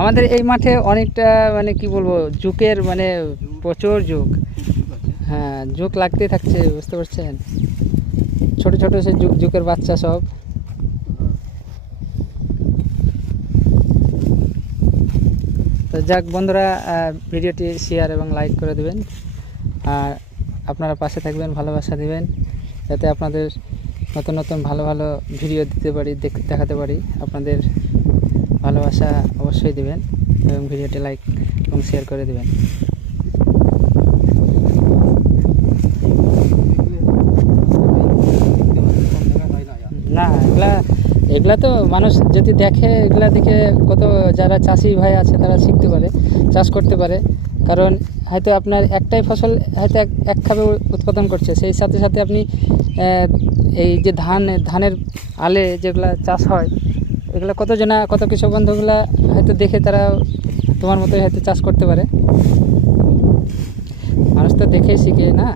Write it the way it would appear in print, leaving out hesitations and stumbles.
আমাদের এই মাঠে অনেকটা মানে কি বলবো জুকের মানে প্রচুর জুক। হ্যাঁ জুক লাগতেই থাকছে, বুঝতে পারছেন, ছোট ছোট সে জুকের বাচ্চা সব। তো যাক বন্ধুরা, ভিডিওটি শেয়ার এবং লাইক করে দেবেন, আর আপনারা পাশে থাকবেন, ভালোবাসা দিবেন, যাতে আপনাদের নতুন নতুন ভালো ভালো ভিডিও দিতে পারি, দেখাতে পারি। আপনাদের ভালোবাসা অবশ্যই দিবেন এবং ভিডিওটি লাইক এবং শেয়ার করে দেবেন। না এগুলা তো মানুষ যদি দেখে, এগুলা দেখে কত যারা চাষি ভাই আছে তারা শিখতে পারে, চাষ করতে পারে। কারণ হয়তো আপনার একটাই ফসল হয়তো একভাবে উৎপাদন করছে, সেই সাথে সাথে আপনি এই যে ধানের আলে যেগুলা চাষ হয়, এগুলো কত কৃষক বন্ধুগুলা হয়তো দেখে তারা তোমার মতোই হয়তো চাষ করতে পারে। মানুষ তো দেখেই শিখে না।